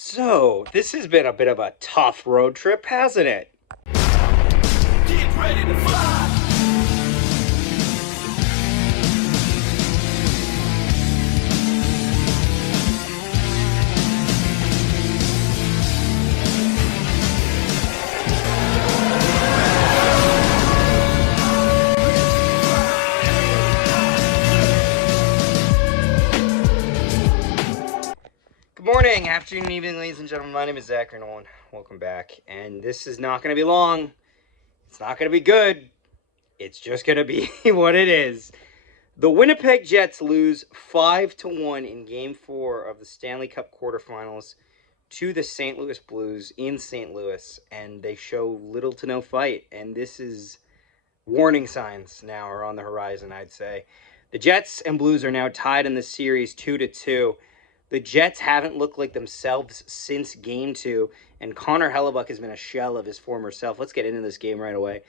So, this has been a bit of a tough road trip, hasn't it? Get ready to fly. Good morning, afternoon, evening, ladies and gentlemen. My name is Zachary Nolan. Welcome back. And this is not going to be long. It's not going to be good. It's just going to be what it is. The Winnipeg Jets lose 5-1 in Game 4 of the Stanley Cup quarterfinals to the St. Louis Blues in St. Louis. And they show little to no fight. And this is warning signs now are on the horizon, I'd say. The Jets and Blues are now tied in the series 2-2. The Jets haven't looked like themselves since Game 2, and Connor Hellebuck has been a shell of his former self. Let's get into this game right away.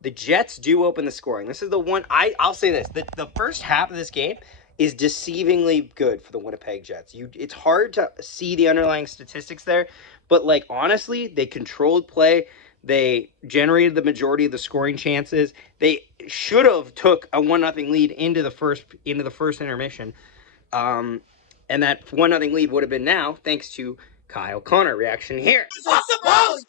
The Jets do open the scoring. This is the one, I'll say this, the first half of this game is deceivingly good for the Winnipeg Jets. It's hard to see the underlying statistics there, but like honestly, they controlled play. They generated the majority of the scoring chances. They should have took a 1-0 lead into the first intermission. And that 1-0 lead would have been now thanks to Kyle Connor. Reaction here. It's off the post!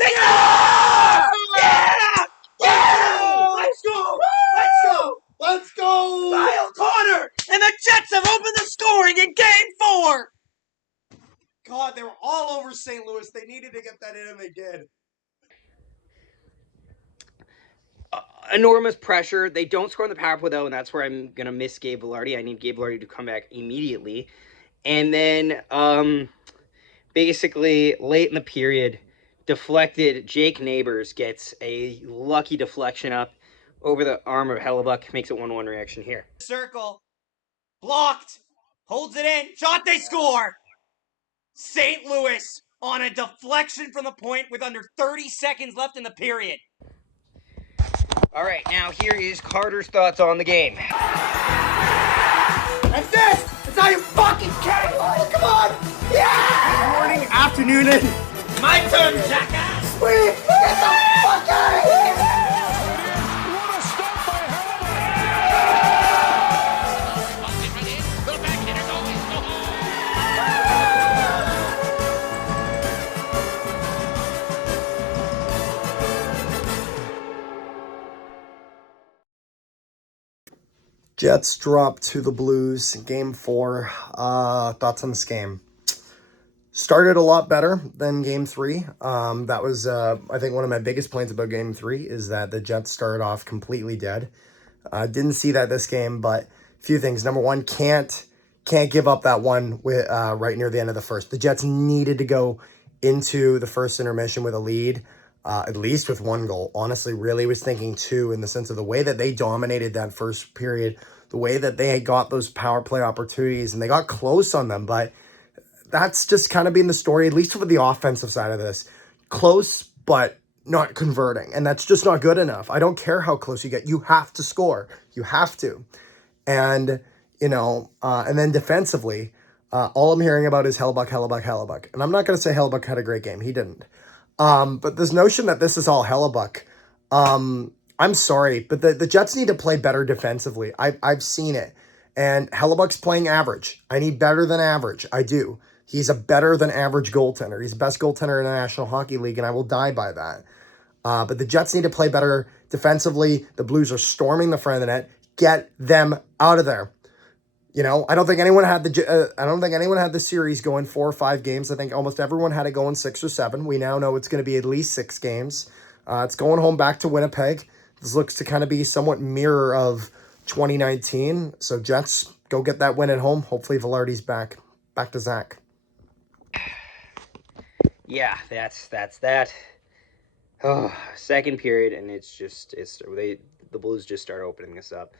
Yeah! Yeah! Yeah! Let's go! Let's go! Let's go! Kyle Connor! And the Jets have opened the scoring in Game 4! God, they were all over St. Louis. They needed to get that in, and they did. Enormous pressure. They don't score on the power play, though, and that's where I'm going to miss Gabe Vilardi. I need Gabe Vilardi to come back immediately. And then, basically, late in the period, deflected Jake Neighbors gets a lucky deflection up over the arm of Hellebuck. Makes it 1-1 reaction here. Circle. Blocked. Holds it in. Shot, they score! St. Louis on a deflection from the point with under 30 seconds left in the period. All right, now here is Carter's thoughts on the game. And this is how you fucking kidding! Oh, come on! Yeah! Morning, afternoon, and My turn, jackass! sweet! Get the fuck out of here! Jets drop to the Blues, Game 4. Thoughts on this game? Started a lot better than Game 3. That was, I think, one of my biggest points about Game 3 is that the Jets started off completely dead. Didn't see that this game, but a few things. Number one, can't give up that one with right near the end of the first. The Jets needed to go into the first intermission with a lead, at least with one goal. Honestly, really was thinking two in the sense of the way that they dominated that first period, the way that they got those power play opportunities, and they got close on them, but that's just kind of been the story, at least for the offensive side of this. Close, but not converting, and that's just not good enough. I don't care how close you get. You have to score. You have to. And, and then defensively, all I'm hearing about is Hellebuck. And I'm not going to say Hellebuck had a great game. He didn't. But this notion that this is all Hellebuck, I'm sorry, but the Jets need to play better defensively. I've seen it. And Hellebuck's playing average. I need better than average. I do. He's a better than average goaltender. He's the best goaltender in the National Hockey League, and I will die by that. But the Jets need to play better defensively. The Blues are storming the front of the net. Get them out of there. I don't think anyone had the series going 4 or 5 games. I think almost everyone had it going 6 or 7. We now know it's going to be at least 6 games. It's going home back to Winnipeg. This looks to kind of be somewhat mirror of 2019. So Jets, go get that win at home. Hopefully Vilardi's back. Back to Zach. Yeah, that's that. Oh, second period, and the Blues just start opening this up.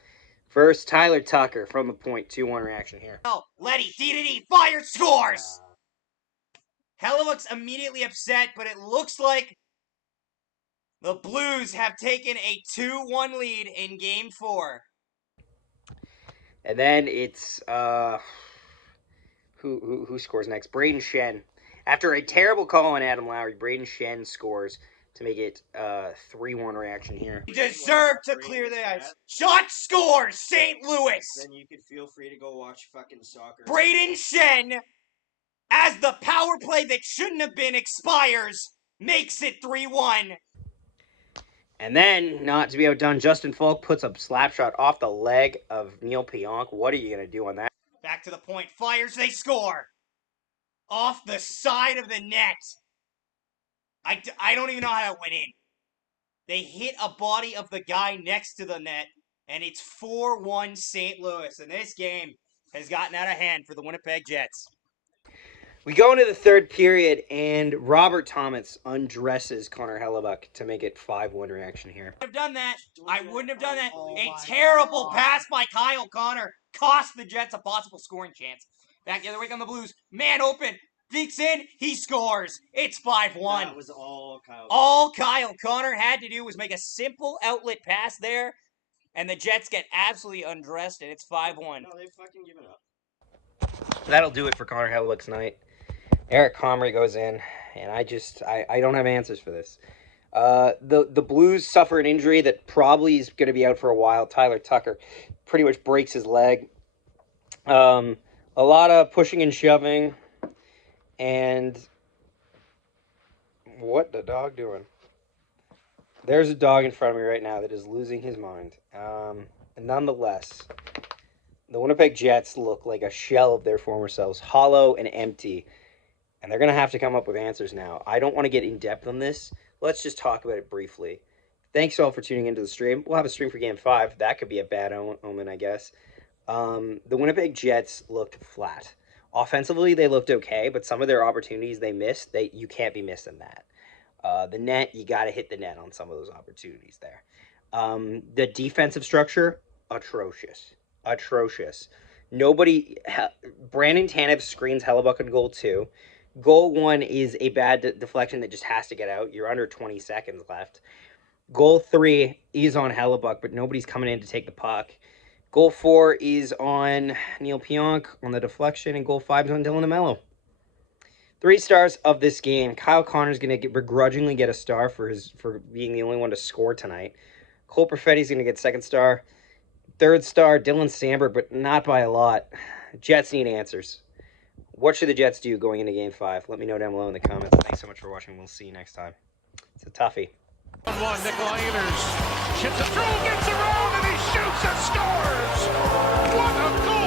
First, Tyler Tucker from the point, 2-1 reaction here. Oh, Letty, D fired, scores! Hellebuck's immediately upset, but it looks like the Blues have taken a 2-1 lead in Game 4. And then it's who scores next? Braden Shen. After a terrible call on Adam Lowry, Braden Shen scores to make it 3-1 reaction here. He deserved to clear the ice. Shot scores, St. Louis. Then you could feel free to go watch fucking soccer. Braden Shen, as the power play that shouldn't have been expires, makes it 3-1. And then, not to be outdone, Justin Falk puts a slap shot off the leg of Neil Pionk. What are you going to do on that? Back to the point, fires, they score. Off the side of the net. I don't even know how that went in. They hit a body of the guy next to the net, and it's 4-1 St. Louis. And this game has gotten out of hand for the Winnipeg Jets. We go into the third period, and Robert Thomas undresses Connor Hellebuck to make it 5-1 reaction here. I wouldn't have done that. I wouldn't have done that. A terrible pass by Kyle Connor cost the Jets a possible scoring chance. Back the other way on the Blues. Man open. Deeks in. He scores. It's 5-1. That was all Kyle. All Kyle Connor had to do was make a simple outlet pass there, and the Jets get absolutely undressed, and it's 5-1. No, they've fucking given up. That'll do it for Connor Hellebuck's night. Eric Comrie goes in, and I don't have answers for this. The Blues suffer an injury that probably is going to be out for a while. Tyler Tucker pretty much breaks his leg. A lot of pushing and shoving. And what the dog doing? There's a dog in front of me right now that is losing his mind. Nonetheless, the Winnipeg Jets look like a shell of their former selves, hollow and empty. And they're going to have to come up with answers now. I don't want to get in depth on this. Let's just talk about it briefly. Thanks all for tuning into the stream. We'll have a stream for Game 5. That could be a bad omen, I guess. The Winnipeg Jets looked flat. Offensively, they looked okay, but some of their opportunities they missed, you can't be missing that. The net, you got to hit the net on some of those opportunities there. The defensive structure, atrocious. Brandon Tanev screens Hellebuck on goal 2. Goal 1 is a bad deflection that just has to get out. You're under 20 seconds left. Goal 3 is on Hellebuck, but nobody's coming in to take the puck. Goal 4 is on Neil Pionk on the deflection, and goal 5 is on Dylan DeMello. 3 stars of this game. Kyle Connor's going to begrudgingly get a star for being the only one to score tonight. Cole Perfetti's going to get 2nd star. 3rd star, Dylan Samberg, but not by a lot. Jets need answers. What should the Jets do going into Game 5? Let me know down below in the comments. Thanks so much for watching. We'll see you next time. It's a toughie. 1-1, Nikolai Ehlers chips it through, gets around, and he shoots and scores! What a goal!